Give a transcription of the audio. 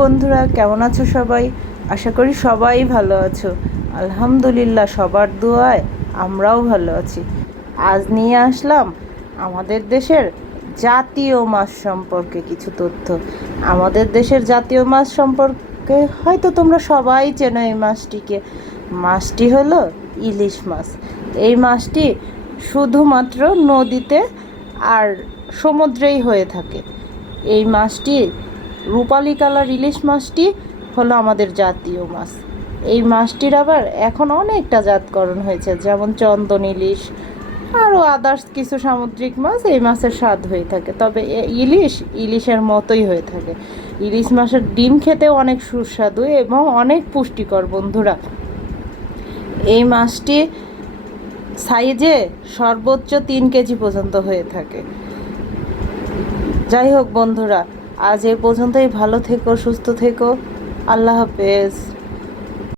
বন্ধুরা, কেমন আছো সবাই? আশা করি সবাই ভালো আছো। আলহামদুলিল্লাহ, সবার দোয়ায় আমরাও ভালো আছি। আজ নিয়ে আসলাম আমাদের দেশের জাতীয় মাছ সম্পর্কে কিছু তথ্য। আমাদের দেশের জাতীয় মাছ সম্পর্কে হয়তো তোমরা সবাই চেনো এই মাছটিকে। মাছটি হলো ইলিশ মাছ। এই মাছটি শুধুমাত্র নদীতে আর সমুদ্রেই হয়ে থাকে। এই মাছটি রূপালী কালার ইলিশ মাছটি হলো আমাদের জাতীয় মাছ। এই মাছটির আবার এখন অনেকটা জাতকরণ হয়েছে, যেমন চন্দন ইলিশ, আরও আদার্স কিছু সামুদ্রিক মাছ এই মাছের স্বাদ হয়ে থাকে। তবে ইলিশের মতোই হয়ে থাকে। ইলিশ মাছের ডিম খেতেও অনেক সুস্বাদু এবং অনেক পুষ্টিকর বন্ধুরা। এই মাছটি সাইজে সর্বোচ্চ 3 কেজি পর্যন্ত হয়ে থাকে। যাই হোক বন্ধুরা, আজ এ পর্যন্তই। ভালো থেকো, সুস্থ থেকো। আল্লাহ হাফেজ।